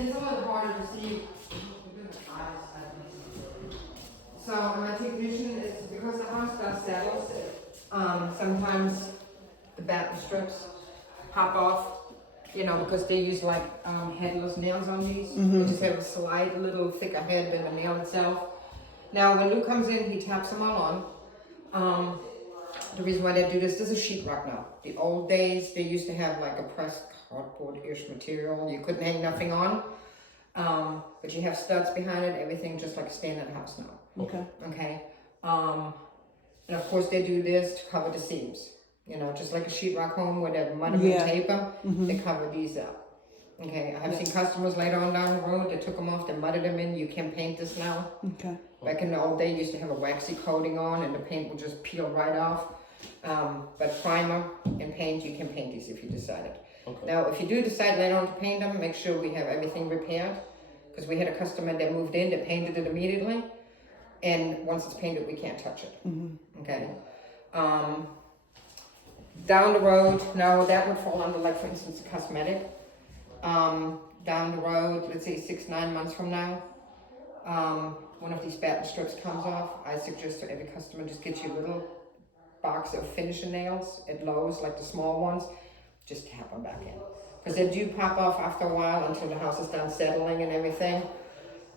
it's a little harder to see. So my technician is, because the house does settle, sometimes the batten strips pop off, you know, because they use like headless nails on these. They just have a slight little thicker head than the nail itself. Now when Lou comes in, he taps them all on. The reason why they do this is sheetrock now. The old days, they used to have like a pressed cardboard-ish material. You couldn't hang nothing on. But you have studs behind it, everything just like a standard house now. Okay. Okay. And of course they do this to cover the seams. You know, just like a sheetrock home where they mud them and tape them, they cover these up. Okay, I have seen customers later on down the road, they took them off, they mudded them in, you can paint this now. Okay. Back in the old day, you used to have a waxy coating on and the paint would just peel right off. But primer and paint, you can paint these if you decided. Okay. Now, if you do decide later on to paint them, make sure we have everything repaired. Because we had a customer that moved in, that painted it immediately. And once it's painted, we can't touch it. Okay. Down the road, now that would fall under, like, for instance, a cosmetic. Down the road, let's say 6-9 months from now, one of these batten strips comes off. I suggest to every customer, just get you a little box of finisher nails at Lowe's, like the small ones. Just tap them back in. Because they do pop off after a while until the house is done settling and everything.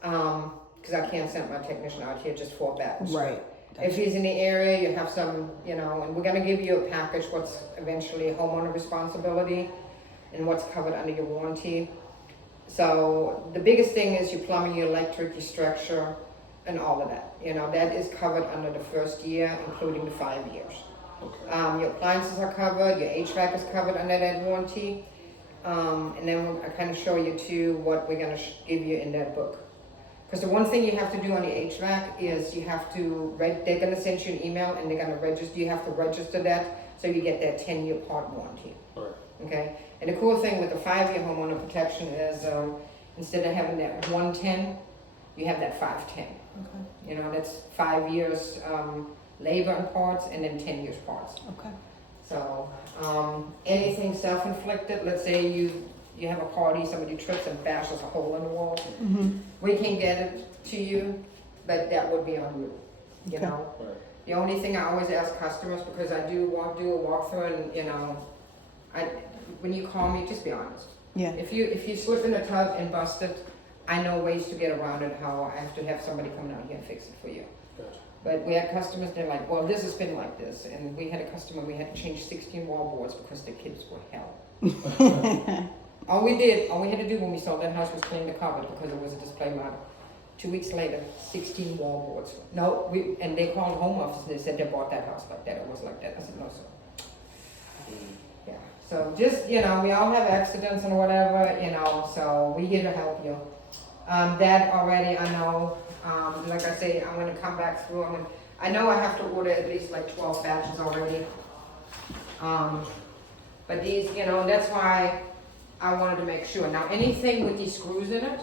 Because I can't send my technician out here just for batten strips. Right. If he's in the area, you have some, you know, and we're gonna give you a package, what's eventually homeowner responsibility and what's covered under your warranty. So the biggest thing is your plumbing, your electric, your structure, and all of that. You know, that is covered under the first year, including the 5 years. Okay. Your appliances are covered, your HVAC is covered under that warranty. And then I kind of show you too what we're gonna give you in that book. Because the one thing you have to do on the HVAC is you have to, they're gonna send you an email and they're gonna register, you have to register that so you get that 10-year part warranty. All right. Okay? And the cool thing with the 5-year homeowner protection is instead of having that 110, you have that 510. Okay. You know, that's 5 years labor and parts and then 10 years parts. Okay. So anything self-inflicted, let's say you have a party, somebody trips and bashes a hole in the wall, we can get it to you, but that would be on you, you Okay. know. All right. The only thing I always ask customers, because I do a walkthrough and, you know, when you call me, just be honest. Yeah. If you slip in a tub and bust it, I know ways to get around it, how I have to have somebody come down here and fix it for you. Gotcha. But we had customers, they're like, well, this has been like this. And we had a customer, we had to change 16 wall boards because the kids were hell. All we had to do when we sold that house was clean the carpet because it was a display model. 2 weeks later, 16 wall boards. No, and they called home office and they said they bought that house like that. It was like that. I said, no, sir. Yeah, so just, you know, we all have accidents and whatever, you know, so we're here to help you. That already, I know, like I say, I'm gonna come back through, I know I have to order at least like 12 batches already. But these, you know, that's why I wanted to make sure. Now, anything with these screws in it,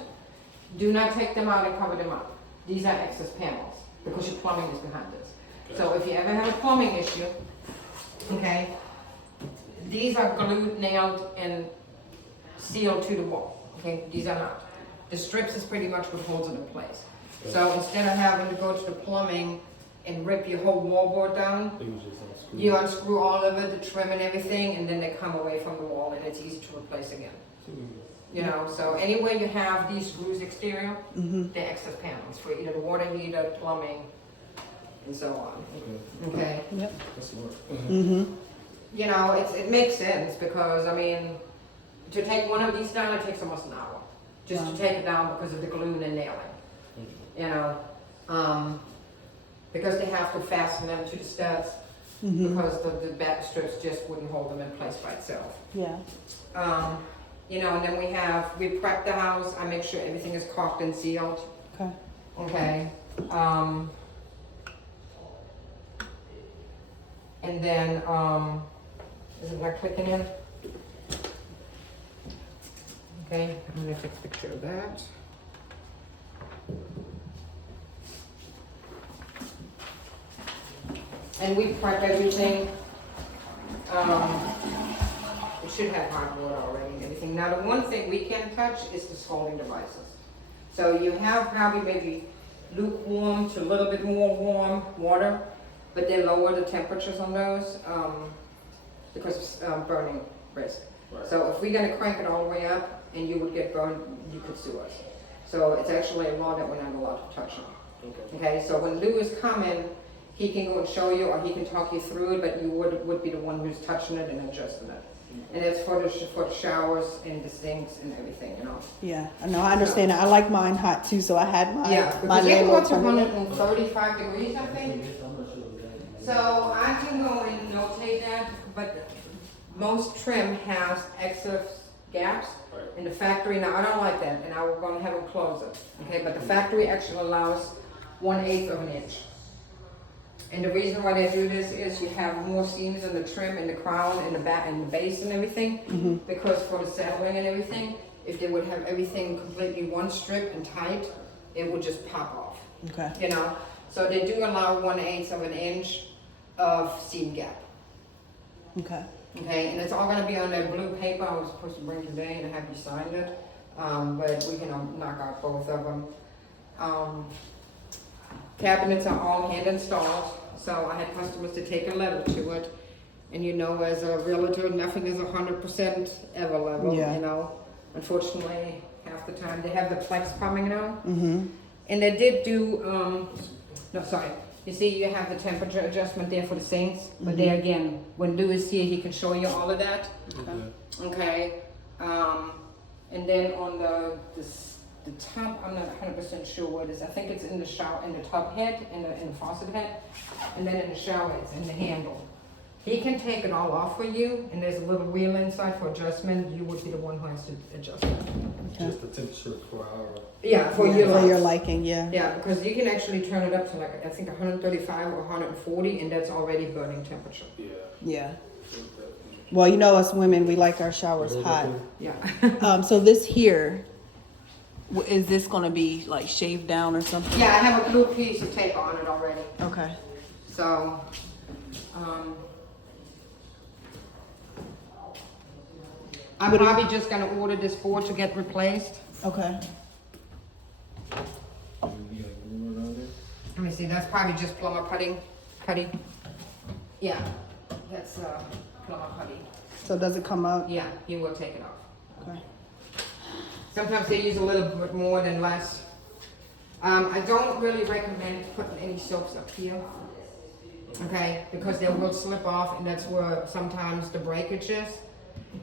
do not take them out and cover them up. These are excess panels, because your plumbing is behind this. So if you ever have a plumbing issue, okay, these are glued, nailed, and sealed to the wall, okay? These are not. The strips is pretty much what holds it in place. So instead of having to go to the plumbing and rip your whole wall board down, They was just unscrewed. you unscrew all of it, the trim and everything, and then they come away from the wall and it's easy to replace again. You know, so anywhere you have these screws exterior, they're excess panels for either the water heater, plumbing, and so on. Okay. Okay? Yep. That's smart. You know, it makes sense because, I mean, to take one of these down, it takes almost an hour. Just to take it down because of the glue and nailing. You know, because they have to fasten them to the studs because the back strips just wouldn't hold them in place by itself. Yeah. You know, and then we prep the house. I make sure everything is caulked and sealed. Okay. Okay. And then, is it not clicking in? Okay, I'm gonna take a picture of that. And we prep everything. It should have hot water already and everything. Now, the one thing we can't touch is the scalding devices. So you have probably maybe lukewarm to a little bit more warm water, but they lower the temperatures on those because of burning risk. Right. So if we're gonna crank it all the way up and you would get burned, you could sue us. So it's actually a law that we're not allowed to touch them. Okay. Okay, so when Lou is coming, he can go and show you, or he can talk you through it, but you would be the one who's touching it and adjusting it. And it's for the showers and the sinks and everything, you know. Yeah, no, I understand that. I like mine hot too, so I had my Yeah, my because they go up landlord to turn it. 135 degrees, I think. So I can go and notate that, but most trim has excess gaps in the factory. Now, I don't like that, and I'm gonna have them close it, okay? But the factory actually allows 1/8 of an inch. And the reason why they do this is you have more seams in the trim, in the crown, in the back, in the base and everything. Because for the settling and everything, if they would have everything completely one strip and tight, it would just pop off, Okay. you know? So they do allow 1/8 of an inch of seam gap. Okay. Okay, and it's all gonna be on that blue paper I was supposed to bring today and have you sign it, but we can knock out both of them. Cabinets are all hand installed, so I had customers to take a letter to it. And you know, as a realtor, nothing is 100% ever level, Yeah. you know. Unfortunately, half the time, they have the Plex coming now. Mm-hmm. And they did do, no, sorry. You see, you have the temperature adjustment there for the sinks, but there again, when Lou is here, he can show you all of that. Okay. And then on the top, I'm not 100% sure what it is. I think it's in the shower, in the tub head, in the faucet head, and then in the shower, it's in the handle. He can take it all off for you, and there's a little wheel inside for adjustment. You would be the one who has to adjust it. Just the temperature for our. Yeah, for Yeah, your for your life. liking, yeah. Yeah, because you can actually turn it up to like, I think 135 or 140, and that's already burning temperature. Yeah. Yeah. Well, you know, us women, we like our showers hot. Yeah. So this here, is this gonna be like shaved down or something? Yeah, I have a blue piece of tape on it already. Okay. So, I'm probably just gonna order this board to get replaced. Okay. Let me see, that's probably just plumber putty. Yeah, that's plumber putty. So does it come up? Yeah, you will take it off. Okay. Sometimes they use a little bit more than less. I don't really recommend putting any soaps up here. Okay, because they will slip off, and that's where sometimes the breakage is.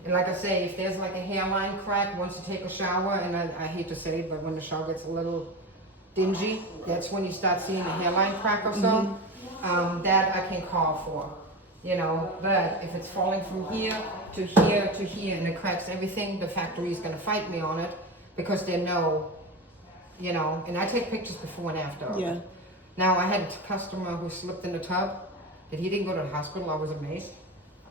And like I say, if there's like a hairline crack once you take a shower, and I hate to say it, but when the shower gets a little dingy, that's when you start seeing a hairline crack or so. That I can call for, you know. But if it's falling from here to here to here and it cracks everything, the factory is gonna fight me on it because they know, you know. And I take pictures before and after. Yeah. Now, I had a customer who slipped in the tub, and he didn't go to the hospital. I was amazed.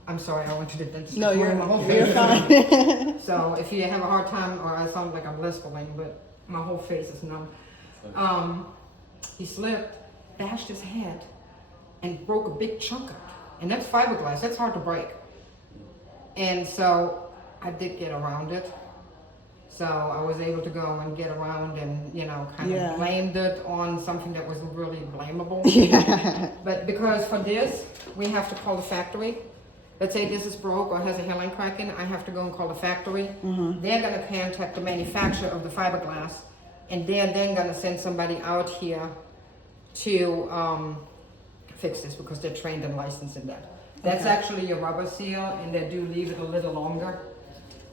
I'm sorry, I went to the dentist. No, this you're, morning. My whole you're face is fine. numb. So if you have a hard time, or I sound like I'm lisping, but my whole face is numb. He slipped, bashed his head, and broke a big chunk out. And that's fiberglass. That's hard to break. And so I did get around it. So I was able to go and get around and, you know, kind Yeah. of blamed it on something that was really blamable. Yeah. But because for this, we have to call the factory. Let's say this is broke or has a hairline crack in, I have to go and call the factory. They're gonna contact the manufacturer of the fiberglass, and they're then gonna send somebody out here to fix this because they're trained and licensed in that. That's Okay. actually a rubber seal, and they do leave it a little longer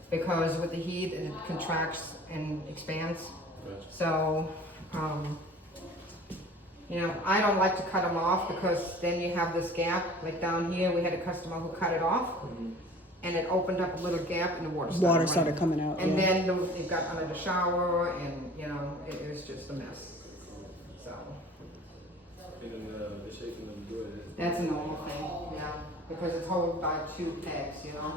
because with the heat it contracts and expands. So, you know, I don't like to cut them off because then you have this gap. Like down here, we had a customer who cut it off, and it opened up a little gap, and the water started Water running. started coming out. And Yeah. then it got under the shower, and you know, it was just a mess. So The shaking them good. that's a normal thing, yeah, because it's held by 2 pegs, you know.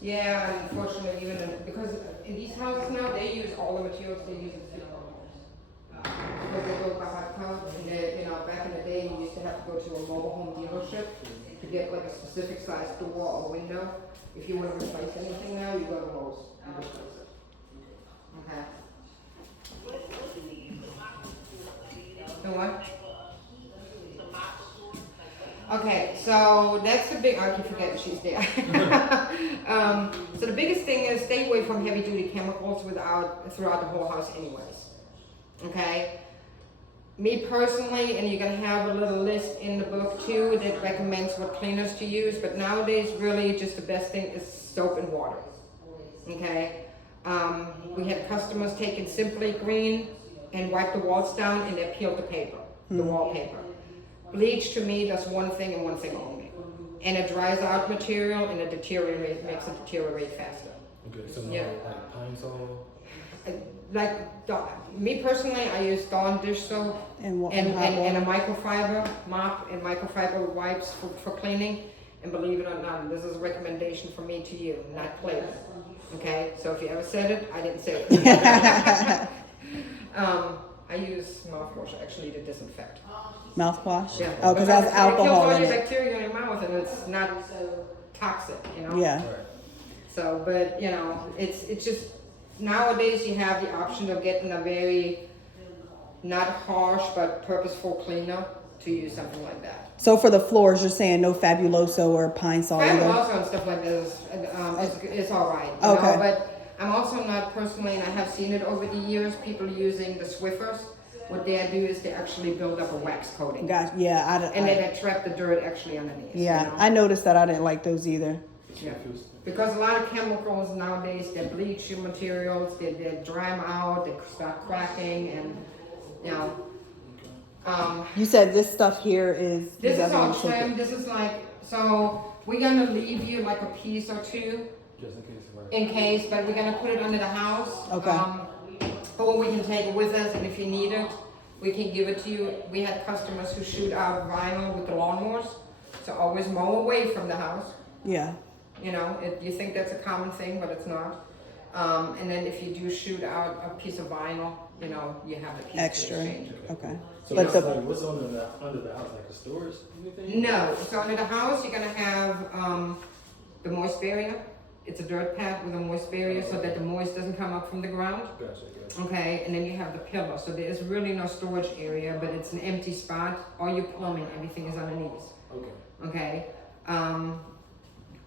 Yeah, and unfortunately, even because in these houses now, they use all the materials they use in silicone. Because they built by high code, and then, you know, back in the day, you used to have to go to a mobile home dealership to get like a specific size door or window. If you wanna replace anything now, you go to Lowe's and replace it. Okay? The what? Okay, so that's the big, I keep forgetting she's there. So the biggest thing is stay away from heavy duty chemicals throughout the whole house anyways. Okay? Me personally, and you're gonna have a little list in the book too that recommends what cleaners to use, but nowadays really just the best thing is soap and water. Okay? We had customers taking Simply Green and wipe the walls down and they peeled the paper, the wallpaper. Bleach to me does one thing and one thing only. And it dries out material and it makes it deteriorate faster. Okay, so Yeah. like Pine Sol. Me personally, I use Dawn dish soap And what? and a microfiber mop and microfiber wipes for cleaning. And believe it or not, this is a recommendation from me to you, not Clayton. Okay, so if you ever said it, I didn't say it. I use mouthwash actually to disinfect. Mouthwash? Yeah. Oh, because that's alcohol It kills all in your it. bacteria in your mouth and it's not toxic, you know? Yeah. Right. So, but you know, it's just nowadays you have the option of getting a very not harsh but purposeful cleaner to use something like that. So for the floors, you're saying no Fabuloso or Pine Sol either? Fabuloso and stuff like this is all right. You Okay. know? But I'm also not personally, and I have seen it over the years, people using the Swiffers. What they do is they actually build up a wax coating. Gosh, yeah. And then they trap the dirt actually underneath. Yeah, you know? I noticed that. I didn't like those either. Yeah. Because a lot of chemicals nowadays, they bleach your materials, they dry them out, they start cracking, and you know. You said this stuff here is. This you is guys all want to take trim. it. This is like, so we're gonna leave you like a piece or two Just in case. Right. in case, but we're gonna put it under the house. Okay. Or we can take it with us, and if you need it, we can give it to you. We had customers who shoot out vinyl with the lawnmowers, so always mow away from the house. Yeah. You know, you think that's a common thing, but it's not. And then if you do shoot out a piece of vinyl, you know, you have the piece Extra. to exchange. Okay. So But what's, the- like, what's under the house, like a storage? Anything? No, so under the house, you're gonna have the moist barrier. It's a dirt pad with a moist barrier so that the moist doesn't come up from the ground. Gotcha. Okay, and then you have the pillow. So there is really no storage area, but it's an empty spot. All your plumbing, everything is underneath. Okay. Okay.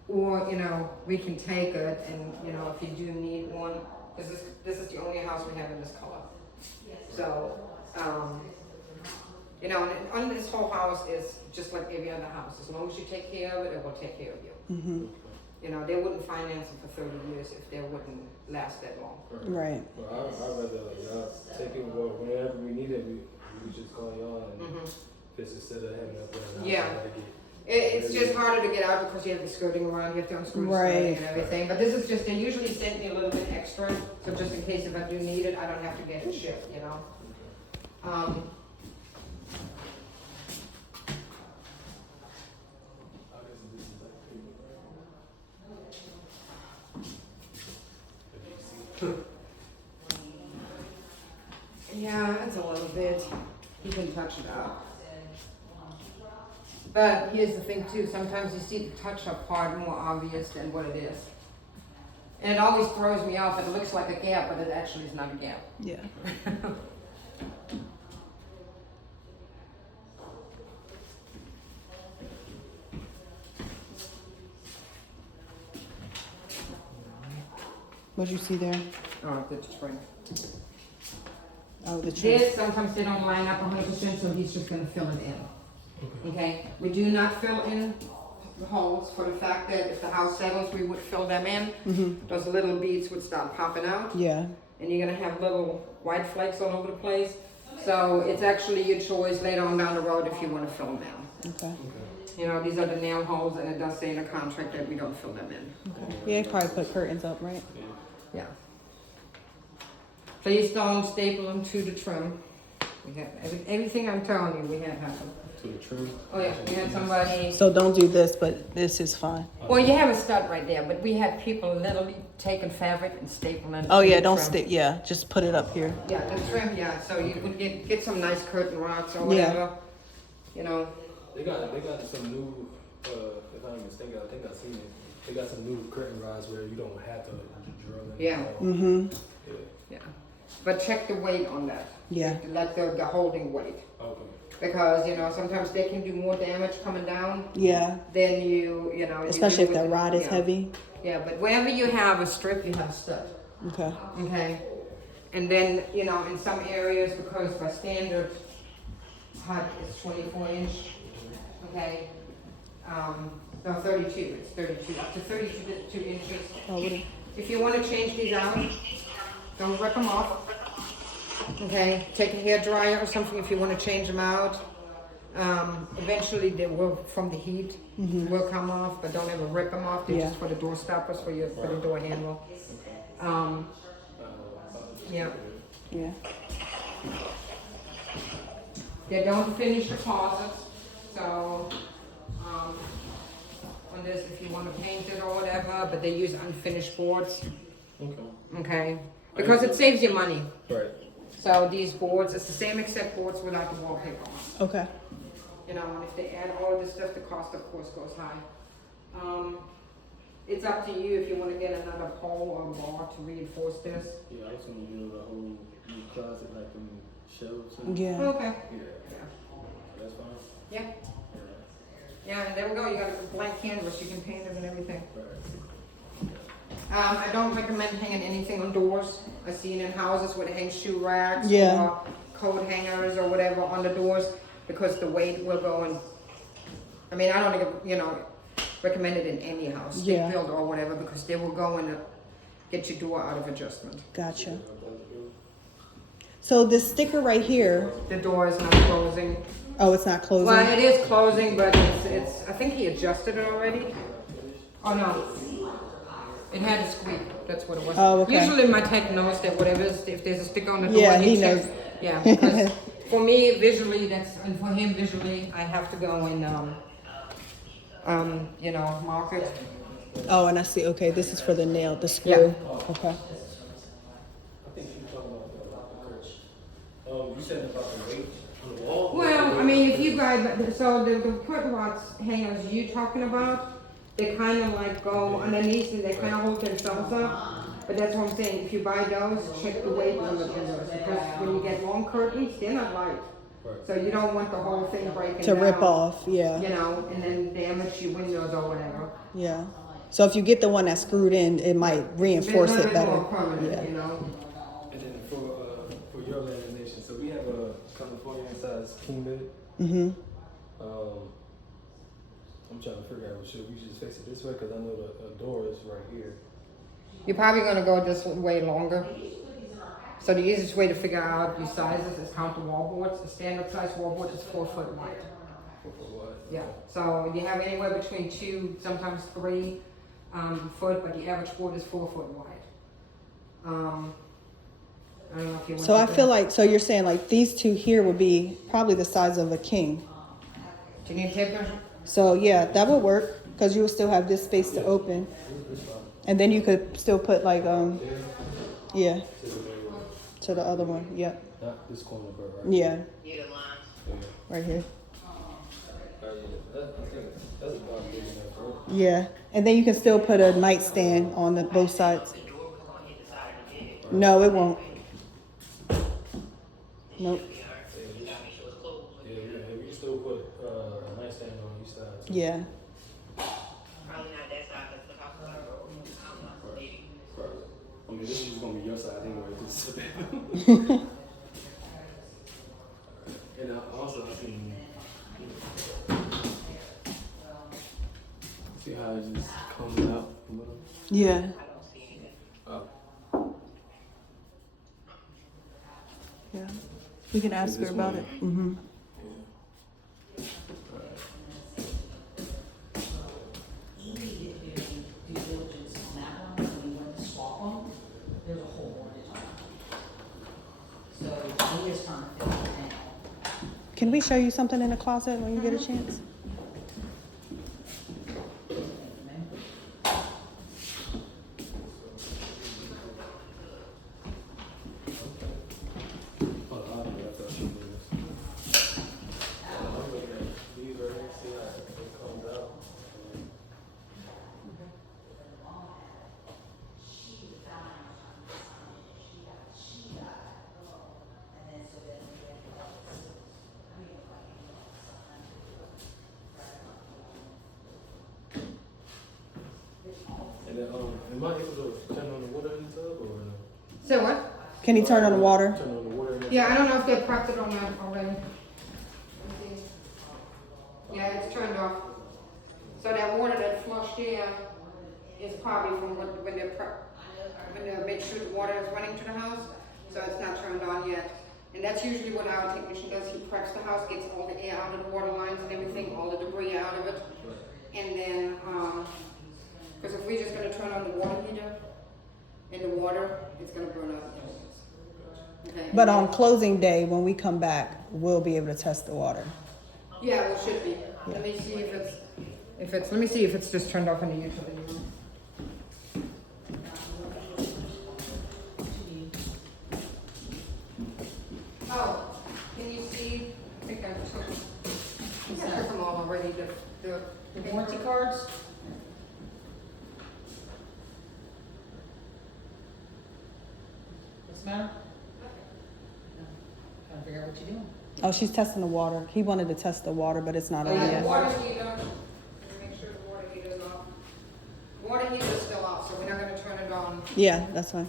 Or, you know, we can take it and, you know, if you do need one, this is the only house we have in this color. So, you know, and on this whole house is just like every other house. As long as you take care of it, it will take care of you. Mm-hmm. You know, they wouldn't finance it for 30 years if they wouldn't last that long. Right. Well, I'd rather y'all take it whenever we need it. We just call y'all and this instead of having up there. Yeah. It's just harder to get out because you have the skirting around, you have to unscrew the skirting and everything. But this is just, they usually send me a little bit extra, so just in case if I do need it, I don't have to get it shipped, you know? Yeah, it's a little bit. You can touch it up. But here's the thing too, sometimes you see the touch-up part more obvious than what it is. And it always throws me off. It looks like a gap, but it actually is not a gap. Yeah. What'd you see there? Oh, the spring. Oh, the tree. This, sometimes they don't line up 100%, so he's just gonna fill it in. Okay? We do not fill in the holes for the fact that if the house settles, we would fill them in. Mm-hmm. Those little beads would start popping out. Yeah. And you're gonna have little white flakes all over the place. So it's actually your choice later on down the road if you wanna fill them in. Okay. You know, these are the nail holes, and it does say in the contract that we don't fill them in. Okay. Yeah, you probably put curtains up, right? Yeah. Please don't staple them to the trim. We have everything I'm telling you, we have happen. to the trim. Oh yeah, we had somebody. So don't do this, but this is fine. Well, you have a stud right there, but we had people literally taking fabric and stapling it. Oh to yeah, the don't trim. stick. Yeah, just put it up here. Yeah, the trim. Yeah, so you would get some nice curtain rods or Yeah. whatever. You know. They got some new. If I'm mistaken, I think I've seen it. They got some new curtain rods where you don't have to drill it. Yeah. Mm-hmm. Yeah. Yeah. But check the weight on that. Yeah. Like the holding weight. Okay. Because, you know, sometimes they can do more damage coming down Yeah. than you know. Especially if you do the with- rod is yeah. heavy. Yeah, but wherever you have a strip, you have a stud. Okay. Okay. And then, you know, in some areas, because by standard height is 24 inch, okay? No, 32, it's 32, up to 32 inches. Oh, what? If you want to change these out, don't rip them off. Okay, take a hair dryer or something if you want to change them out. Eventually they will, from the heat, will come off, but don't ever rip them off. They're Yeah. just for the door stoppers, for the door handle. Yeah. Yeah. They don't finish the closets, so, on this, if you wanna paint it or whatever, but they use unfinished boards, Okay. okay? Because it saves you money. Right. So these boards, it's the same exact boards without the wallpaper on. Okay. You know, and if they add all of this stuff, the cost of course goes high. It's up to you if you wanna get another pole or bar to reinforce this. Yeah, I was gonna do the whole new closet like them shelves. And Yeah. Okay. Yeah. Yeah. That's fine. Yeah, yeah, and there we go, you got a blank canvas, you can paint it and everything. Right. I don't recommend hanging anything on doors. I've seen in houses where they hang shoe racks Yeah. or coat hangers or whatever on the doors because the weight will go and, I mean, I don't think, you know, recommend it in any house, stick Yeah. built or whatever, because they will go and get your door out of adjustment. Gotcha. So this sticker right here, The door is not closing. oh, it's not closing? Well, it is closing, but it's, I think he adjusted it already. Oh, no. It had a squeak, that's what it was. Oh, okay. Usually my tech knows that whatever, if there's a sticker on the door, Yeah, he he checks. knows. Yeah, because for me visually, and for him visually, I have to go and, you know, mark it. Oh, and I see. Okay, this is for the nail, the screw. Yeah. Okay. I think you were talking about the curtain. You said about the weight on the wall. Well, I mean, if you guys, so the curtain rods hangers you talking about, they kind of like go underneath and they kind of hold themselves up. But that's what I'm saying, if you buy those, check the weight limit in those, because when you get long curtains, they're not light. Right. So you don't want the whole thing breaking To down. rip off, yeah. You know, and then damage your windows or whatever. Yeah. So if you get the one that's screwed in, it might reinforce It's a it little bit better. more permanent, Yeah. you know. And then for your lamination, so we have a California size king bed. Mm-hmm. I'm trying to figure out, should we just face it this way? Because I know the door is right here. You're probably gonna go this way longer. So the easiest way to figure out your sizes is count the wall boards. The standard size wall board is 4 foot wide. For what? Yeah, so you have anywhere between 2, sometimes 3 foot, but the average board is 4 foot wide. I don't know if you want So I to- feel like, so you're saying like these two here would be probably the size of a king. Do you need tape measure? So yeah, that would work because you would still have this space to open. And then you could still put like, yeah, to the other one. Yep. Not this corner, but right. Yeah, Yeah. right here. I think that's about big enough, right? Yeah. And then you can still put a nightstand on the both sides. No, it won't. Nope. Yeah, we can still put a nightstand on each side. Too. Yeah. I mean, this is gonna be your side anyway. Just and also, I can see how it just comes out a little. Yeah. Yeah. We can ask her this about one? it. Mm-hmm. There's a hole in it. So he is trying to fill it now. Can we show you something in the closet when you get a chance? Oh, I thought she was. I'm looking at these right here, see how it comes out. And then, am I able to turn on the water in the tub or no? So what? Can you turn on the water? Turn on the water in the Yeah, I don't know if they prepped it on that already. Yeah, it's turned off. So that water that flushed there is probably from when they make sure the water is running to the house. So it's not turned on yet. And that's usually what our technician does. He preps the house, gets all the air out of the water lines and everything, all the debris out of it. And then, because if we're just gonna turn on the water heater and the water, it's gonna burn out the toilets. Okay? But on closing day, when we come back, we'll be able to test the water. Yeah, well, it should be. Let me see let me see if it's just turned off in the utility room. Oh, can you see? I think I took them all already, the warranty cards? What's the matter? Trying to figure out what you're doing. Oh, she's testing the water. He wanted to test the water, but it's not on the yet. water heater. Let me make sure the water heater's off. Water heater's still off, so we're not gonna turn it on. Yeah, that's fine.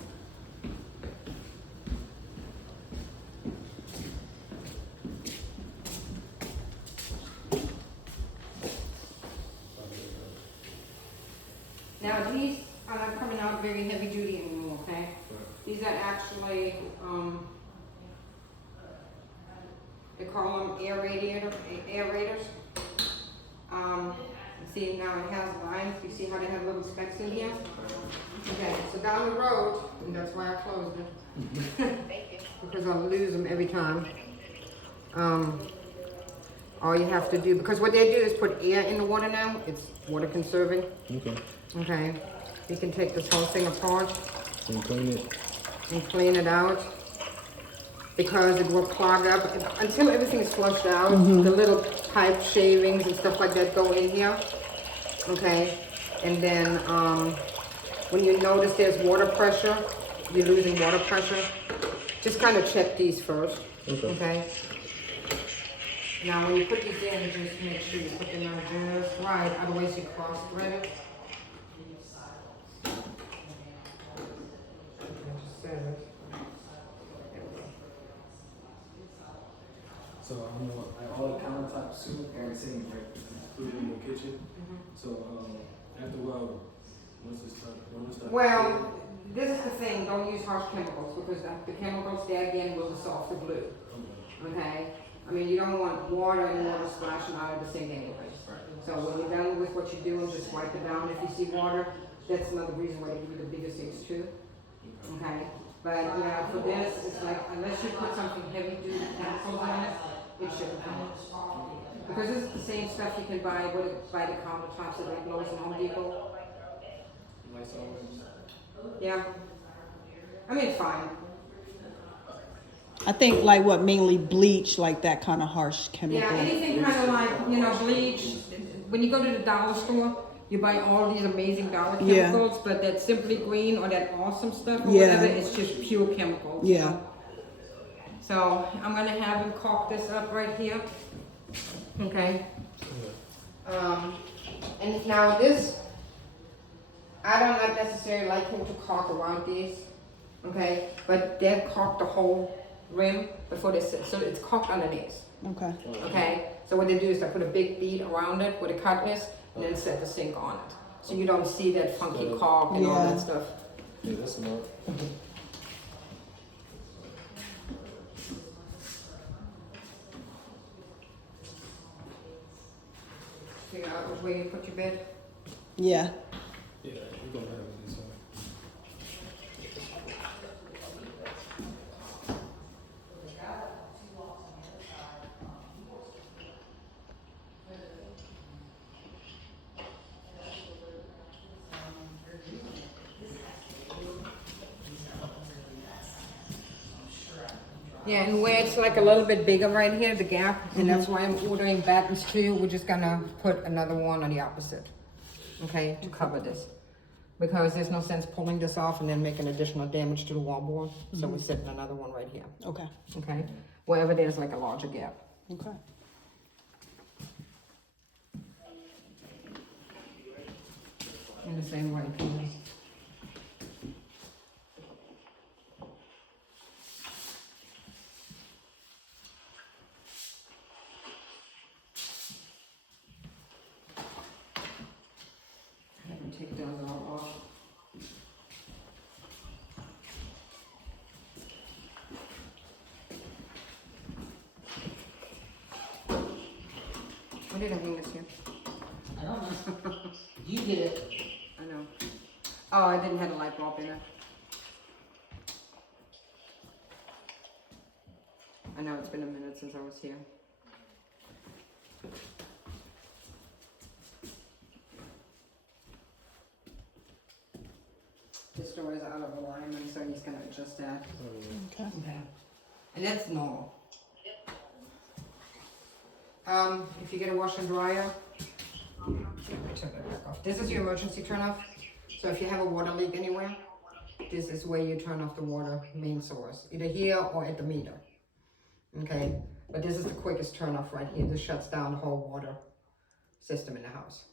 Now, these are not coming out very heavy duty anymore, okay? These are actually, they call them aerators. See, now it has lines. You see how they have little specks in here? Okay, so down the road, and that's why I closed it. Because I'll lose them every time. All you have to do, because what they do is put air in the water now. It's water conserving. Okay. Okay, you can take this whole thing apart And clean it. and clean it out because it will clog up until everything is flushed out. The little pipe shavings and stuff like that go in here. Okay, and then when you notice there's water pressure, you're losing water pressure, just kind of check these first. Okay. Now when you put these in, just make sure you put them in just right, otherwise you cross thread it. So I'm like all the countertops too are the same, right? Including the kitchen. So after a while, once it's done, Well, this is the thing, don't use harsh chemicals because the chemicals there again will dissolve the glue. Okay? I mean, you don't want water and water splashing out of the sink anyways. So when you're done with what you're doing, just wipe it down. If you see water, that's another reason why they give you the bigger sinks too. Okay? But yeah, for this, it's like, unless you put something heavy duty chemicals on it, it shouldn't come. Because this is the same stuff you can buy by the countertops at like Lowe's and Home Depot. Yeah. I mean, it's fine. I think like what, mainly bleach, like that kind of harsh chemical. Yeah, anything kind of like, bleach. When you go to the dollar store, you buy all these amazing dollar Yeah. chemicals, but that Simply Green or that awesome stuff or Yeah. whatever, it's just pure chemicals. Yeah. So I'm gonna have him caulk this up right here. Okay. And now this, I don't not necessarily like him to caulk around these. Okay, but they caulk the whole rim before they sit, so it's caulked underneath. Okay. Okay, so what they do is they put a big bead around it with a cutlass and then set the sink on it. So you don't see that funky caulk and all Yeah. that stuff. Yeah, that's smart. Figure out which way you put your bed. Yeah. Yeah, we're gonna have this one. Yeah, and where it's like a little bit bigger right here, the gap, and that's why I'm ordering battens too. We're just gonna put another one on the opposite, okay, to cover this. Because there's no sense pulling this off and then making additional damage to the wallboard. So we're setting another one right here, Okay. okay? Wherever there's like a larger gap. Okay. In the same way. I can take those all off. Why did I bring this here? I don't know. You did it. I know. Oh, I didn't have a light bulb in it. I know, it's been a minute since I was here. This door is out of alignment, so he's gonna adjust that. Okay. Okay. And that's normal. If you get a washer and dryer, turn that back off. This is your emergency turn off. So if you have a water leak anywhere, this is where you turn off the water main source, either here or at the meter. Okay, but this is the quickest turn off right here. This shuts down the whole water system in the house.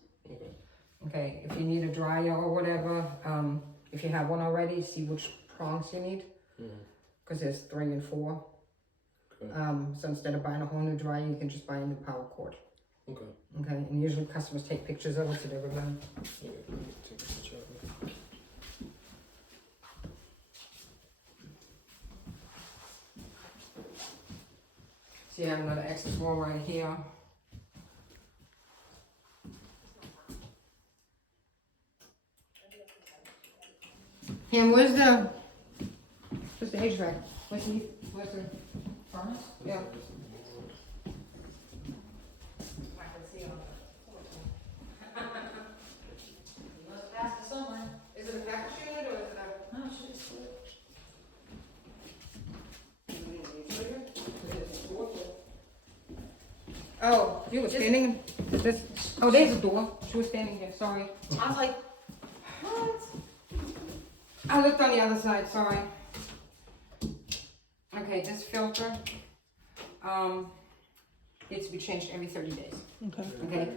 Okay, if you need a dryer or whatever, if you have one already, see which prongs you need, because there's 3 and 4. Okay. So instead of buying a whole new dryer, you can just buy a new power cord. Okay. Okay, and usually customers take pictures of it so they remember. Yeah, take a picture of it. So you have another access wall right here. And where's the HVAC? Where's the Furnace? yeah? I can see it on the. You must pass it somewhere. Is it a package unit or is it a? No, shit, it's good. Oh, you were standing. This. Oh, there's a door. She was standing here. Sorry. I was like, what? I looked on the other side. Sorry. Okay, this filter needs to be changed every 30 days. Okay. Okay,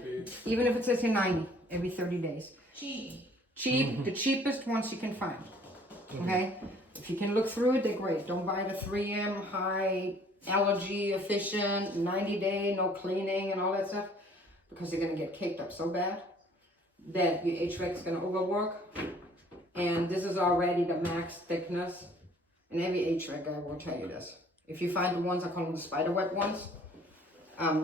even if it says here 90, every 30 days. Cheap. The cheapest ones you can find. Okay, if you can look through it, they're great. Don't buy the 3M high allergy efficient 90-day no cleaning and all that stuff, because they're gonna get caked up so bad that your HVAC is gonna overwork. And this is already the max thickness, and every HVAC guy will tell you this. If you find the ones, I call them the spider web ones,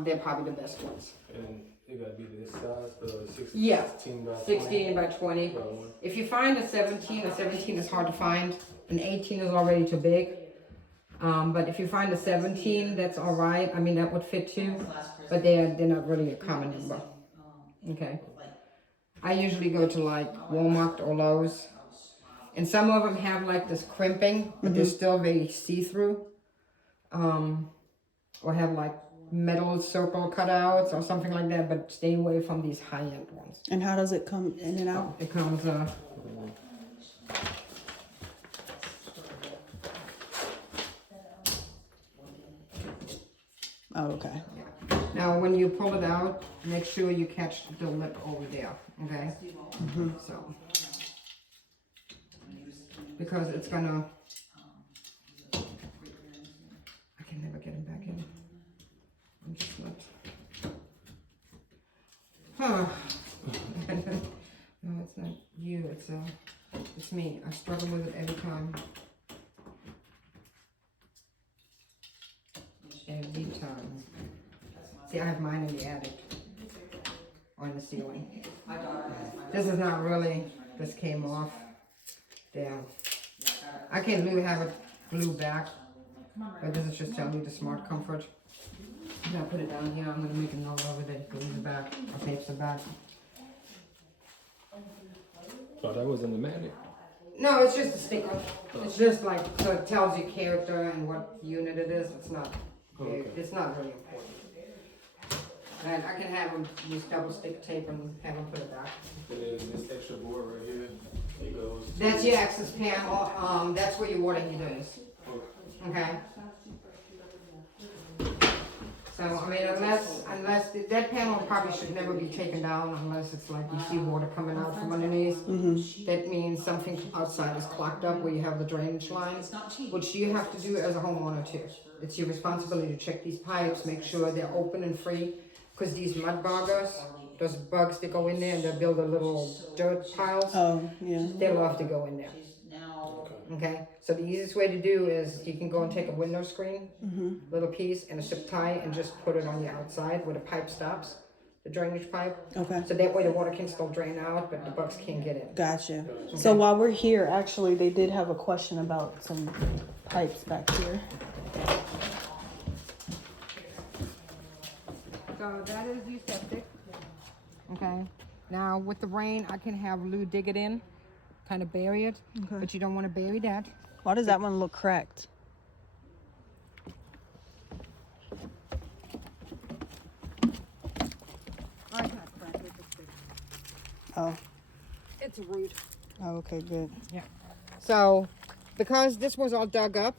they're probably the best ones. And it gotta be this size, the 16, Yeah. 16 by 16 by 20. by 1. If you find a 17 is hard to find. An 18 is already too big. But if you find a 17, that's all right. I mean, that would fit too, but they're not really a common number. Okay. I usually go to like Walmart or Lowe's, and some of them have like this crimping, but they're still very see-through. Or have like metal circle cutouts or something like that, but stay away from these high-end ones. And how does it come in and out? It comes, Oh, okay. now when you pull it out, make sure you catch the lip over there, okay? So, because it's gonna, I can never get him back in. I'm just not. Huh. No, it's not you, it's me. I struggle with it every time. Every time. See, I have mine in the attic. Or in the ceiling. This is not really, this came off. Damn. I can have it glued back. But this is just telling you the Smart Comfort. I'm gonna put it down here. I'm gonna make a note of it and glue the back, or tapes the back. Oh, that was in the manual. No, it's just a sticker. It's just like, so it tells you character and what unit it is. It's not, Okay. it's not really important. And I can have them use double stick tape and have them put it back. And then this extra board right here, it goes. That's your access panel. That's where your water heater is. Okay. So I mean, unless that panel probably should never be taken down unless it's like you see water coming out from underneath. That means something outside is clogged up where you have the drainage lines, which you have to do as a homeowner too. It's your responsibility to check these pipes, make sure they're open and free, because these mud boggers, those bugs that go in there and they build a little dirt piles, Oh, yeah. they love to go in there. Okay, so the easiest way to do is you can go and take a window screen, little piece, and a zip tie, and just put it on the outside where the pipe stops, the drainage pipe. Okay. So that way the water can still drain out, but the bugs can't get in. Gotcha. So while we're here, actually, they did have a question about some pipes back here. So that is the septic. Okay. Now with the rain, I can have Lou dig it in, kind of bury it, Okay. but you don't want to bury that. Why does that one look cracked? Oh. It's a root. Oh, okay, good. Yeah. So, because this was all dug up,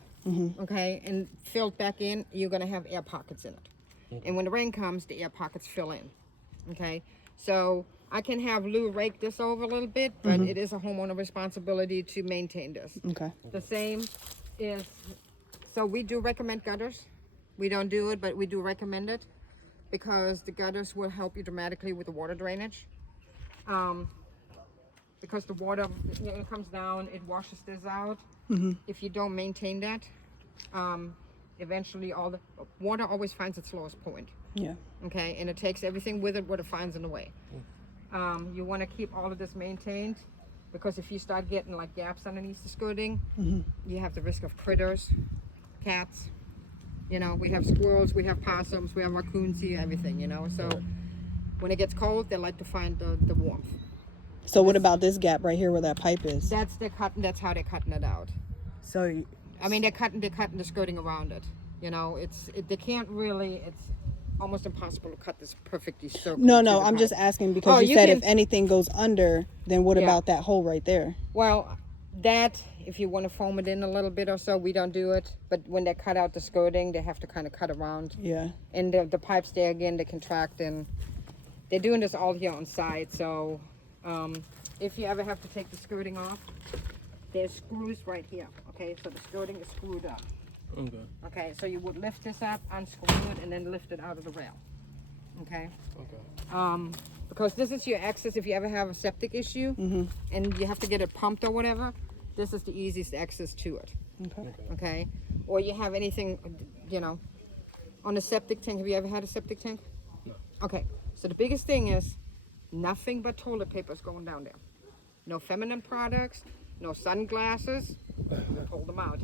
okay, and filled back in, you're gonna have air pockets in it. And when the rain comes, the air pockets fill in. Okay. So I can have Lou rake this over a little bit, but it is a homeowner responsibility to maintain this. Okay. The same is, so we do recommend gutters. We don't do it, but we do recommend it because the gutters will help you dramatically with the water drainage. Because the water, you know, it comes down, it washes this out. If you don't maintain that, eventually all the water always finds its lowest point. Yeah. Okay, and it takes everything with it what it finds in the way. You want to keep all of this maintained because if you start getting like gaps underneath the skirting, you have the risk of critters, cats. You know, we have squirrels, we have possums, we have raccoons here, everything. You know, so when it gets cold, they like to find the warmth. So what about this gap right here where that pipe is? That's the cutting. That's how they're cutting it out. So I mean, they're cutting the skirting around it. You know, they can't really. It's almost impossible to cut this perfectly circle. no, to no, the I'm pipe. just asking because Oh, you you said can- if anything goes under, then what Yeah. about that hole right there? Well, that if you want to foam it in a little bit or so, we don't do it. But when they cut out the skirting, they have to kind of cut around. Yeah. And the pipes there again, they contract and they're doing this all here on site. So if you ever have to take the skirting off, there's screws right here. Okay, so the skirting is screwed up. Okay. Okay, so you would lift this up, unscrew it, and then lift it out of the rail. Okay. Okay. Because this is your access if you ever have a septic issue and you have to get it pumped or whatever. This is the easiest access to it. Okay. Okay, or you have anything, you know, on a septic tank. Have you ever had a septic tank? No. Okay, so the biggest thing is nothing but toilet paper is going down there. No feminine products, no sunglasses, hold them out.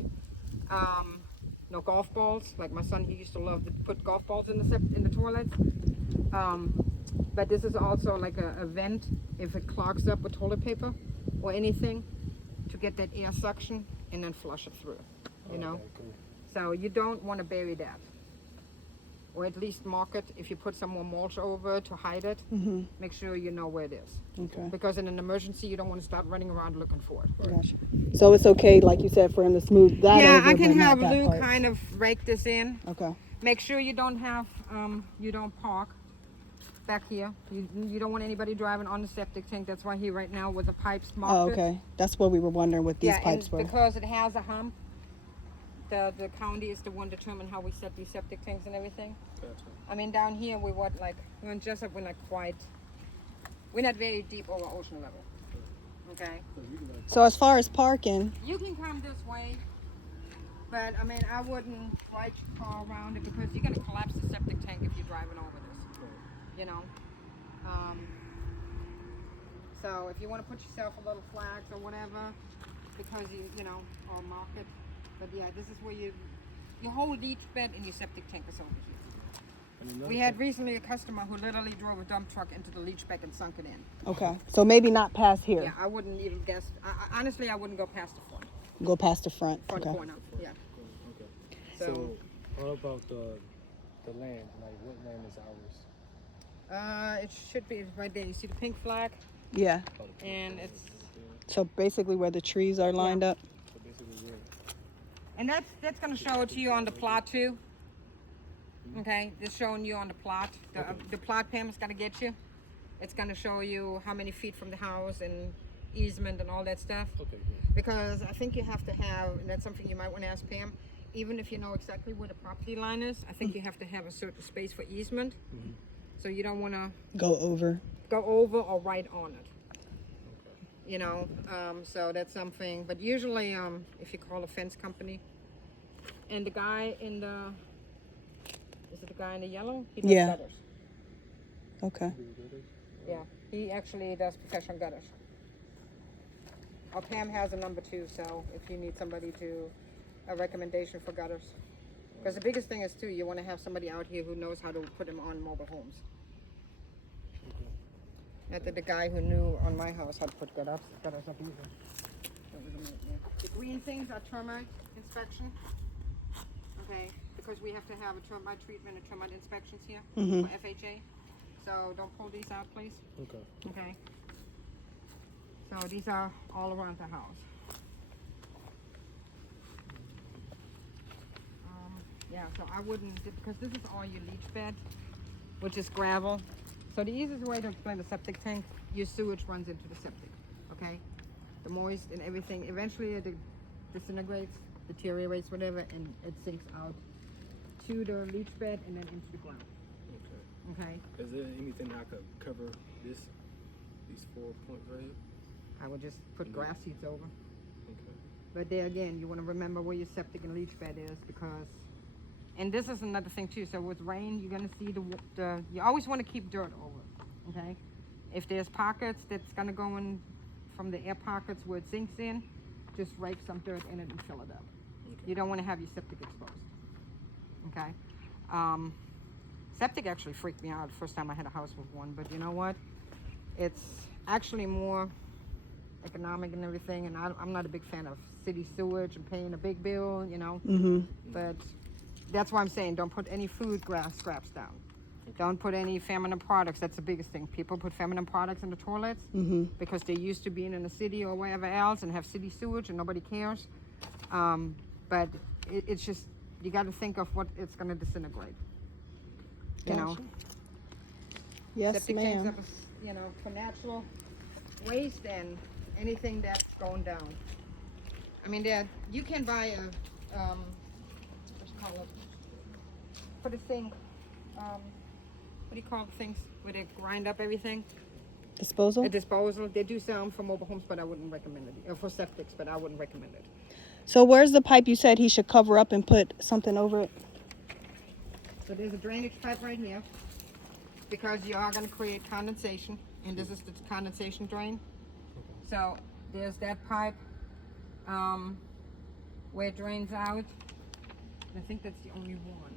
No golf balls, like my son, he used to love to put golf balls in the toilets. But this is also like a vent if it clogs up with toilet paper or anything to get that air suction and then flush it through, you know? Okay, cool. So you don't want to bury that. Or at least mark it. If you put some more mulch over it to hide it, make sure you know where it is. Okay. Because in an emergency, you don't want to start running around looking for it. Gotcha. So it's okay, like you said, for him to smooth that Yeah, over, I can but not have that Lou part. kind of rake this in. Okay. Make sure you don't have, you don't park back here. You don't want anybody driving on the septic tank. That's why here right now with the pipes marked. Oh, okay. That's what we were wondering what these Yeah, pipes and were. because it has a hump, the county is the one determine how we set these septic tanks and everything. Gotcha. I mean, down here we're in Jessup, we're not very deep over ocean level. Okay. So as far as parking, You can come this way, but I mean, I wouldn't ride your car around it because you're gonna collapse the septic tank if you're driving over this. You know. So if you want to put yourself a little flags or whatever, because you know, or mark it. But yeah, this is where your whole leach bed and your septic tank is over here. And another We had recently a customer who literally drove a dump truck into the leach bag and sunk it in. Okay. So maybe not past here. Yeah, I wouldn't even guess. Honestly, I wouldn't go past the front Go past the front. front Okay. corner. Yeah. Okay. So, So, what about the land? Like, what land is ours? it should be right there. You see the pink flag, Yeah. and it's So basically where the trees are lined up. So basically, we're and that's gonna show it to you on the plot too. Okay, this showing you on the plot. The plot Pam is gonna get you. It's gonna show you how many feet from the house and easement and all that stuff. okay. Good. Because I think you have to have, and that's something you might want to ask Pam, even if you know exactly where the property line is, I think you have to have a certain space for easement. So you don't want to Go over. go over or right on it. You know, so that's something. But usually, if you call a fence company, and the guy in the, is it the guy in the yellow? He does Yeah. gutters. Okay. Yeah, he actually does professional gutters. Pam has a number too, so if you need somebody to, a recommendation for gutters. Because the biggest thing is too, you want to have somebody out here who knows how to put them on mobile homes. Not that the guy who knew on my house how to put gutters up either. That was a nightmare. The green things are termite inspection. Okay, because we have to have a termite treatment and termite inspections here for FHA. So don't pull these out, please. Okay. Okay. So these are all around the house. Yeah, so I wouldn't, because this is all your leach bed, which is gravel. So the easiest way to explain the septic tank, your sewage runs into the septic, okay? The moist and everything, eventually it disintegrates, deteriorates, whatever, and it sinks out to the leach bed and then into the ground, Okay. okay? Is there anything I could cover these 4 points right here? I would just put grass seeds over. Okay. But there again, you want to remember where your septic and leach bed is because, and this is another thing too. So with rain, you're gonna see the you always want to keep dirt over it, okay? If there's pockets that's gonna go in from the air pockets where it sinks in, just rake some dirt in it and fill it up. You don't want to have your septic exposed, okay? Septic actually freaked me out the first time I had a house with one, but you know what? It's actually more economic and everything, and I'm not a big fan of city sewage and paying a big bill, you know. But that's why I'm saying don't put any food grass scraps down. Don't put any feminine products. That's the biggest thing. People put feminine products in the toilets because they're used to being in the city or wherever else and have city sewage and nobody cares. But it's just, you got to think of what it's going to disintegrate. You know, Yes, septic tanks ma'am. are, you know, for natural waste and anything that's going down. I mean, you can buy a, what you call it, for the sink, what do you call the things where they grind up everything? Disposal? A disposal. They do sell them for mobile homes, but I wouldn't recommend it. Or for septics, but I wouldn't recommend it. So where's the pipe you said he should cover up and put something over it? So there's a drainage pipe right here because you are going to create condensation, and this is the condensation drain. So there's that pipe where it drains out. And I think that's the only one.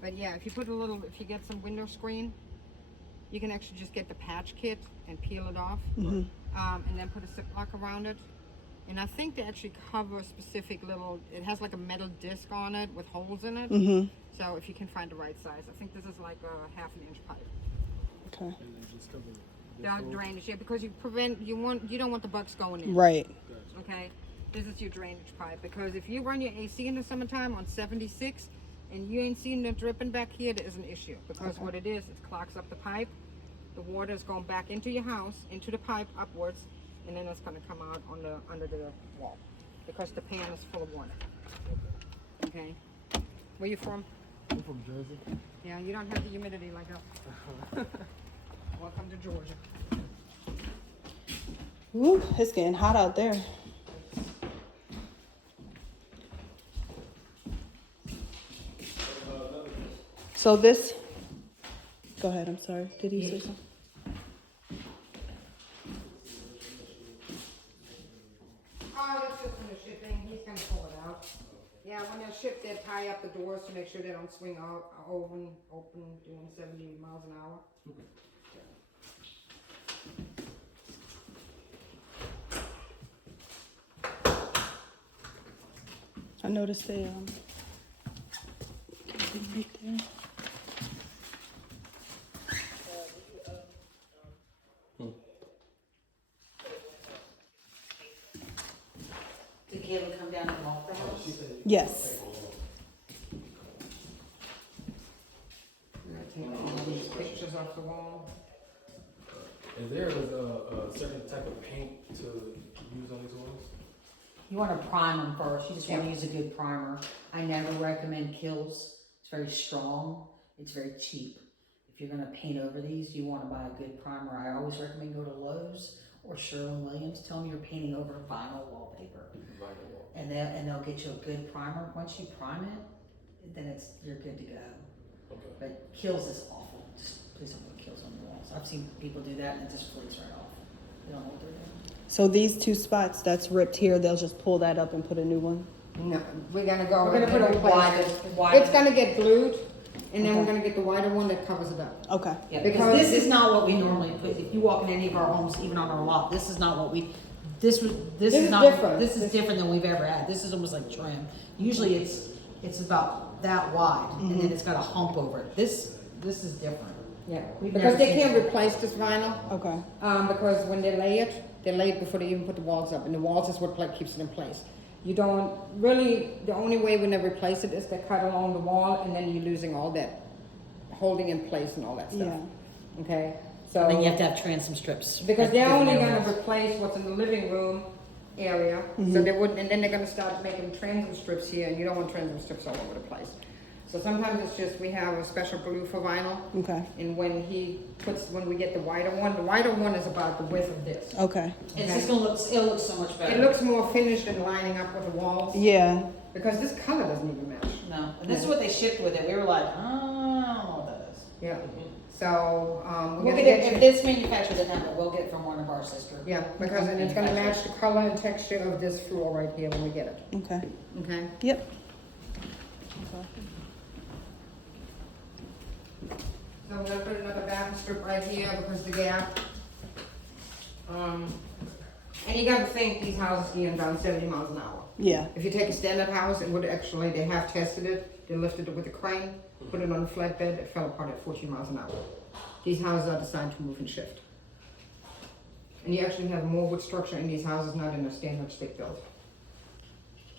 But yeah, if you put a little, if you get some window screen, you can actually just get the patch kit and peel it off, and then put a Ziploc around it. And I think they actually cover specific little, it has like a metal disc on it with holes in it. So if you can find the right size, I think this is like a 1/2 inch pipe. Okay. And then just cover this Down hole. drainage, yeah, because you don't want the bugs going in. Right. Gotcha. Okay, this is your drainage pipe, because if you run your AC in the summertime on 76 and you ain't seen it dripping back here, there is an issue, because what it is, it clogs up the pipe. The water is going back into your house, into the pipe upwards, and then it's going to come out on the under the wall, because the pan is full of water. Okay, where you from? I'm from Jersey. Yeah, you don't have the humidity like us. Welcome to Georgia. Woo, it's getting hot out there. So this, go ahead, I'm sorry. Did he say something? Oh, that's just in the shipping. He's gonna pull it out. Yeah, when they're shipped, they tie up the doors to make sure they don't swing out, open doing 70 miles an hour. I noticed they right there. Did Caleb come down and walk the house? Yes. I'm gonna take all these pictures off the wall. Is there a certain type of paint to use on these walls? You wanna prime them first, you just wanna Yeah. use a good primer. I never recommend Kills, it's very strong, it's very cheap. If you're gonna paint over these, you wanna buy a good primer. I always recommend go to Lowe's or Sherwin-Williams, tell them you're painting over vinyl wallpaper. Vinyl wall. And they'll get you a good primer. Once you prime it, then you're good to go. Okay. But Kills is awful. Just please don't put Kills on the walls. I've seen people do that and it just flakes right off. They don't know what they're doing. So these two spots that's ripped here, they'll just pull that up and put a new one. No, we're gonna go. We're gonna put a and replace wider, this. wider. It's gonna get glued, and then we're Okay. gonna get the wider one that covers it up. Okay. Yeah, Because because this is not what we normally put. If you walk in any of our homes, even on our lot, this is not what we. This This is not different. This is different than we've ever had. This is almost like trim. Usually it's about that wide, and then it's got a hump over it. This is different. Yeah, We've because never they seen can't that. replace this vinyl, Okay. because when they lay it before they even put the walls up, and the walls is what keeps it in place. You don't really, the only way when they replace it is they cut along the wall, and then you're losing all that holding in place and all that stuff. Yeah. Okay, so. And then you have to have transom strips. Because they're Different only gonna areas. replace what's in the living room area, so they wouldn't, and then they're gonna start making transom strips here, and you don't want transom strips all over the place. So sometimes it's just, we have a special glue for vinyl, Okay. and when we get the wider one is about the width of this. Okay. It's just gonna look. It'll look so much better. It looks more finished and lining up with the walls, Yeah. because this color doesn't even match. No, and this is what they shipped with it. We were like, I don't know what that is. Yeah, so, we're We'll gonna get it, get if you, this manufacturer didn't have it, we'll get it from one of our sister. yeah, because, and it's gonna match the color and texture of this floor right here when we get it, Okay. okay? Yep. So we're gonna put another bathroom strip right here because the gap. And you gotta think these houses going down 70 miles an hour. Yeah. If you take a standard house, it would actually, they have tested it, they lifted it with a crane, put it on a flatbed, it fell apart at 14 miles an hour. These houses are designed to move and shift. And you actually have more wood structure in these houses, not in a standard stick build.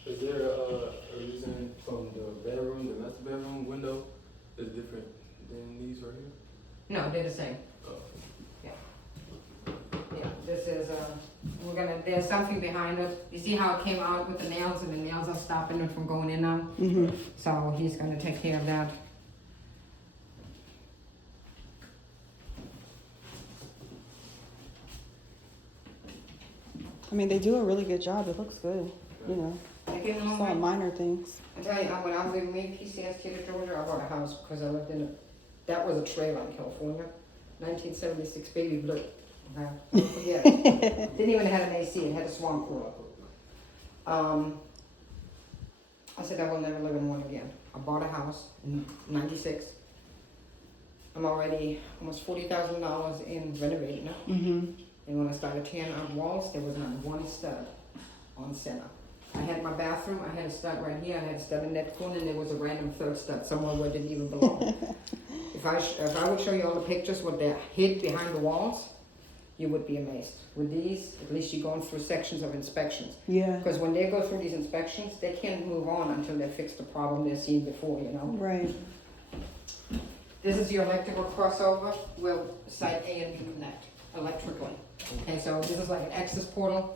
Is there a reason from the bedroom, the master bedroom window is different than these right here? No, they're the same. Oh. Yeah, this is, there's something behind it. You see how it came out with the nails, and the nails are stopping it from going in now? Mhm. So he's gonna take care of that. I mean, they do a really good job. It looks good. You know, I get it's along all with- minor things. I tell you, when I was in PCS here to Georgia, I bought a house because I lived in that was a trailer in California, 1976 baby blue. Okay, don't forget it. Didn't even have an AC, it had a swamp cooler. I said I will never live in one again. I bought a house in '96. I'm already almost $40,000 in renovating it. Mhm. And when I started tearing out walls, there was not one stud on center. I had my bathroom, I had a stud right here, I had a stud in that corner, and there was a random third stud somewhere where it didn't even belong. If I would show you all the pictures, what they hid behind the walls, you would be amazed. With these, at least you're going through sections of inspections. Yeah. Because when they go through these inspections, they can't move on until they fix the problem they've seen before, you know? Right. This is your electrical crossover, where site A and B connect electrically. Okay, so this is like an access portal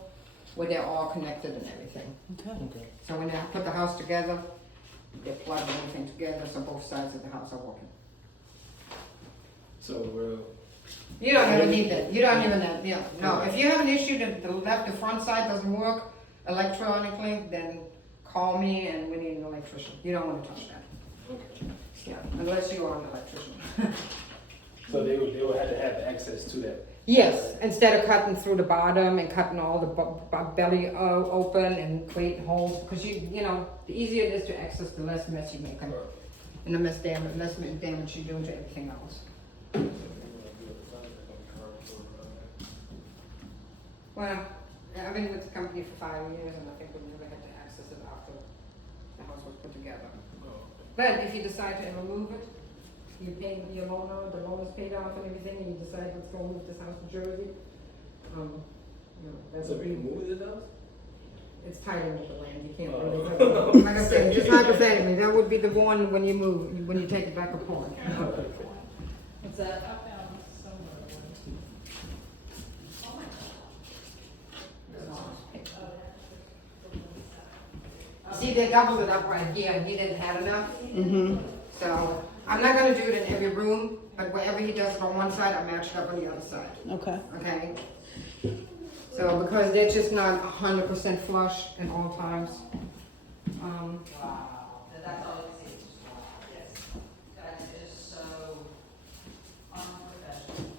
where they're all connected and everything. Okay. Okay. So when they put the house together, they plug everything together, so both sides of the house are working. So we're You don't even need that, you don't even have, yeah, no, if you have an issue that the front side doesn't work electronically, then call me and we need an electrician. You don't wanna touch that. okay. Yeah, unless you are an electrician. So they would have to have access to that. Yes, instead of cutting through the bottom and cutting all the belly open and creating holes, because you know, the easier it is to access, the less mess you make them, and the less damage you do to everything else. Well, I've been with the company for 5 years, and I think we never had to access it after the house was put together. But if you decide to ever move it, you pay your loan, the loan is paid off and everything, and you decide let's go move this house to Jersey, you know, that's So a we big, move this house? it's tied in with the land, you can't really, like I said, just hypothetically, that would be the one when you move, when you take it back apart. What's that? See, they doubled it up right here, and he didn't have enough, Mm-hmm. so I'm not gonna do it in every room, but wherever he does it on one side, I match it up on the other side. Okay. Okay? So, because they're just not 100% flush at all times. That's all it is. Yes. That is so unprofessional.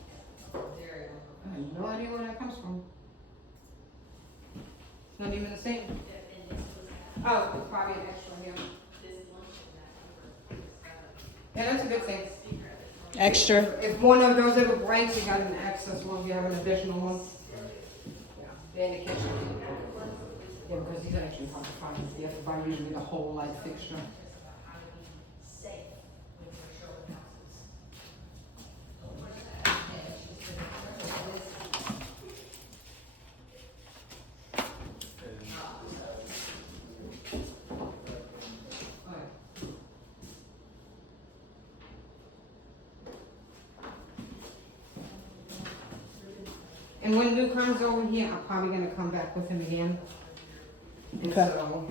Very I have no idea where that comes from. It's not even the same. Oh, it's probably an extra here. Yeah, that's a good thing. Extra. If one of those ever breaks, you got an access one, you have an additional one. Yeah, they're in the kitchen. Yeah, because these are actually hard to find. You have to buy usually the whole light fixture. And when Lou comes over here, I'm probably gonna come back with him again. And Okay. so,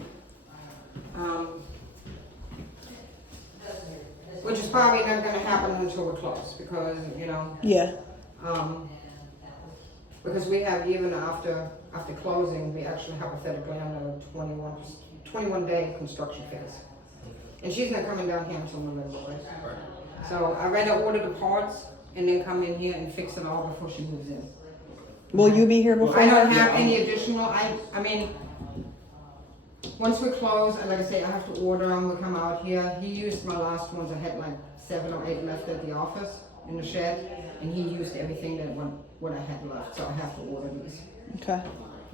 which is probably not gonna happen until we're close, because, you know, Yeah. because we have, even after closing, we actually hypothetically have a 21 day construction phase. And she's not coming down here until November, right? So I'd rather order the parts and then come in here and fix it all before she moves in. Will you be here before? I don't her? have any additional, I mean, once we close, and like I say, I have to order them, we come out here. He used my last ones, I had like 7 or 8 left at the office, in the shed, and he used everything that what I had left, so I have to order these, Okay.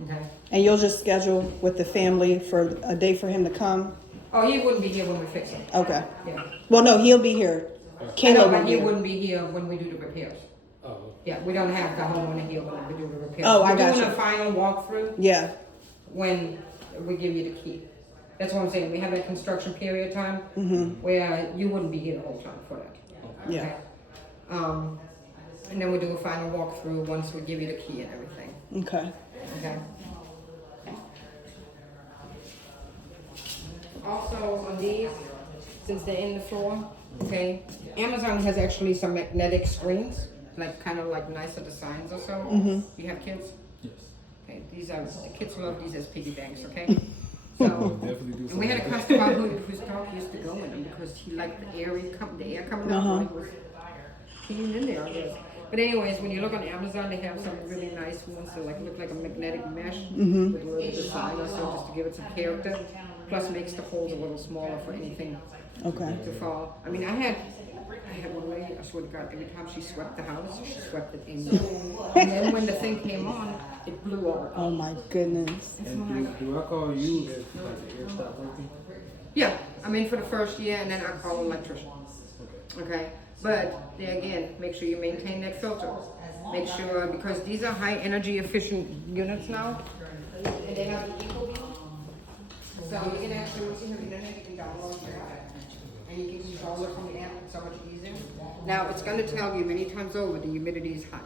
okay? And you'll just schedule with the family for a day for him to come? Oh, he wouldn't be here when we fix them, Okay. yeah. Well, no, he'll be here. I know, Caleb will but be he here. wouldn't be here when we do the repairs. Oh. Yeah, we don't have the homeowner here when we do the repairs. Oh, I got We're doing you. a final walkthrough Yeah. when we give you the key. That's what I'm saying, we have that construction period time Mm-hmm. where you wouldn't be here the whole time for that. Yeah. Okay? And then we do a final walkthrough once we give you the key and everything, Okay. okay? Also on these, since they're in the floor, okay, Amazon has actually some magnetic screens, like kind of like nicer designs or so. Mm-hmm. You have kids? Yes. Okay, these are, the kids love these as piggy banks, okay? So, Definitely do and we had a something. customer whose dog used to go in them because he liked the air coming out Uh-huh. when it was clean in there, I guess. But anyways, when you look on Amazon, they have some really nice ones that like look like a magnetic mesh Mm-hmm. with a little design or so, just to give it some character. Plus makes the holes a little smaller for anything Okay. to fall. I mean, I had one lady, I swear to God, every time she swept the house, she swept it in. And then when the thing came on, it blew over. Oh my goodness. It's And like, do I call you if like the air stopped working? yeah, I mean for the first year, and then I call an electrician. Okay. Okay, but there again, make sure you maintain that filter. Make sure, because these are high energy efficient units now, and they have the Eco Beam. So you can actually, once you have internet, you can download the app, and you can control it from the app. It's so much easier. Now it's going to tell you many times over the humidity is high.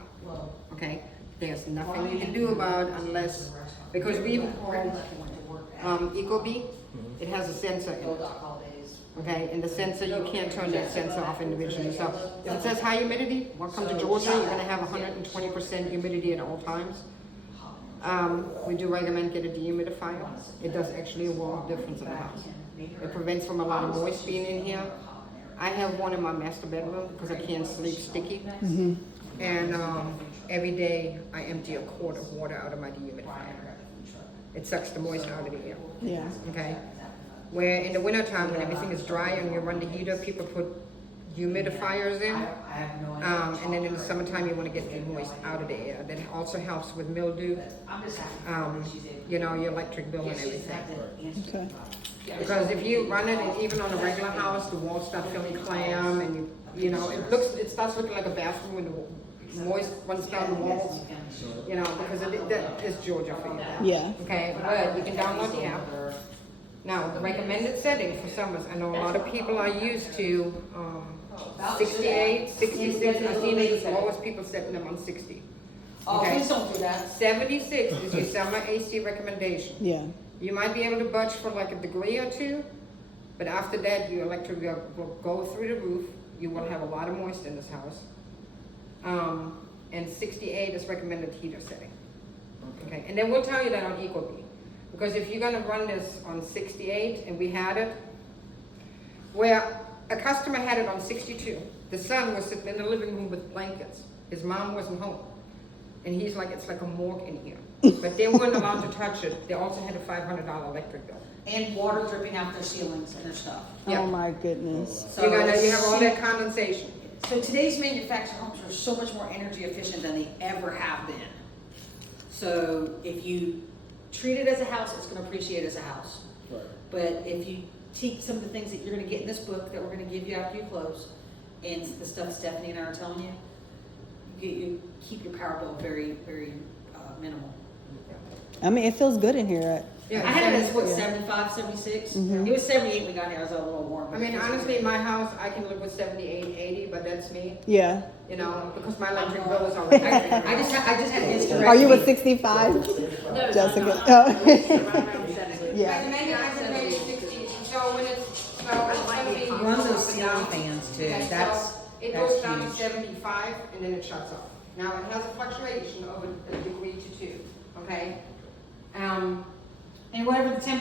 Okay, there's nothing you can do about unless, because we even called Ecobee, it has a sensor in it. Okay, and the sensor, you can't turn that sensor off individually. So if it says high humidity, welcome to Georgia, you're gonna have 120% humidity at all times. We do recommend get a dehumidifier. It does actually a world of difference in the house. It prevents from a lot of moist being in here. I have one in my master bedroom because I can't sleep sticky. And every day I empty a quart of water out of my dehumidifier. It sucks the moisture out of the air. Yeah. Okay? Where in the wintertime, when everything is dry and you run the heater, people put humidifiers in. I have no idea. And then in the summertime, you want to get the moist out of the air. That also helps with mildew, I'm just happy. you know, your electric bill and everything. Okay. Because if you run it, and even on a regular house, the walls start feeling clam, and you know, it starts looking like a bathroom when the moist runs down the walls. You know, because that is Georgia for you. Yeah. Okay, but you can download the app. Now, the recommended setting for summers, I know a lot of people are used to 68, 66. I've seen it as low as people setting them on 60. Oh, Okay. please don't do that. 76 is your summer AC recommendation. Yeah. You might be able to budge for like a degree or two, but after that, your electric bill will go through the roof. You will have a lot of moisture in this house. And 68 is recommended heater setting. Okay, and then we'll tell you that on Ecobee. Because if you're gonna run this on 68, and we had it, where a customer had it on 62, the son was sitting in the living room with blankets. His mom wasn't home. And he's like, it's like a morgue in here. But they weren't allowed to touch it. They also had a $500 electric bill. And water dripping out their ceilings and their stuff. Yeah. Oh my goodness. So You have all that condensation. So today's manufactured homes are so much more energy efficient than they ever have been. So if you treat it as a house, it's gonna appreciate as a house. Right. But if you take some of the things that you're gonna get in this book that we're gonna give you after you close, and the stuff Stephanie and I are telling you, you keep your power bill very, very minimal. I mean, it feels good in here. Yeah, I had it as what, Yeah. 75, 76? Mhm. It was 78 when we got here, I was a little warm. I mean, honestly, in my house, I can live with 78, 80, but that's me, Yeah. you know, because my electric bill is already. I just had an hysterectomy. Are you at 65, Jessica? Oh. Yeah. Maybe I can pay 60, so when it's gonna be. Run those ceiling fans too, Okay, so that's, it goes that's down to huge. 75 and then it shuts off. Now, it has a fluctuation of a degree to 2, okay? And whatever the temperature